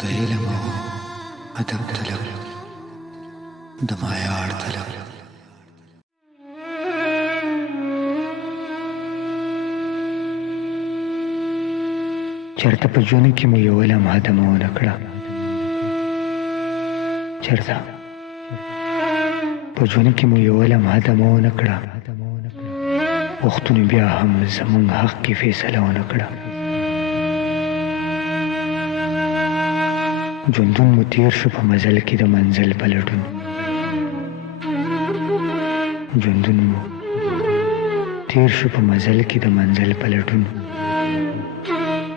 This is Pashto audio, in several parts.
د علم او ادب طلب د معیار طلب چرته په ژوند کې مو یو لمحه دمه ونه کړه چرته په ژوند کې مو یو لمحه دمه ونه کړه وختونه بیا هم زمونږ حق کې فیصله ونه کړه ژوندون مو تیر شو په مزل کې د منزل په لټون ژوندون مو تیر شو په مزل کې د منزل په لټون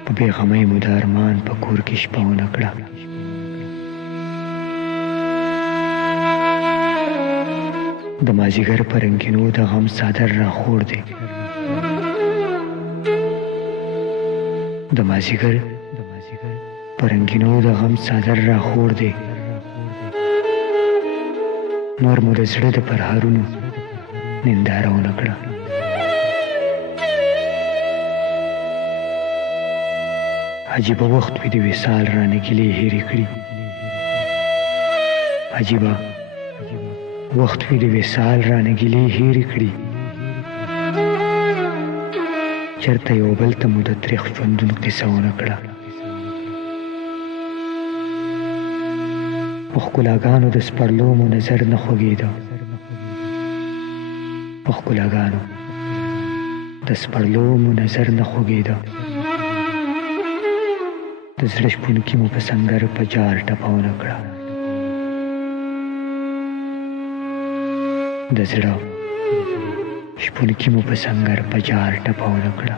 په بېغمۍ مو د ارمان په کور کې شپه ونه کړه د مازدیګر په رنګینو د غم څادر راخور دی د مازدیګر په رنګینو د غم څادر راخور دی نور مو د زړه د پرهارونو ننداره ونه کړه عجیبه وخت وي د وصال رانه ګیلې هېرې کړي عجیبه وخت وي د وصال رانه ګیلې هېرې کړي چېرته یو بل ته مو د تریخ ژوندون قصه ونه کړه په ښکلاګانو د سپرلو مو نظر نه خوږېده په ښکلاګانو د سپرلو مو نظر نه خوږېده د زړه شپونکي مو په سنګر په جار ټپه ونه کړه د زړه شپونکي مو په سنګر په جار ټپه ونه کړه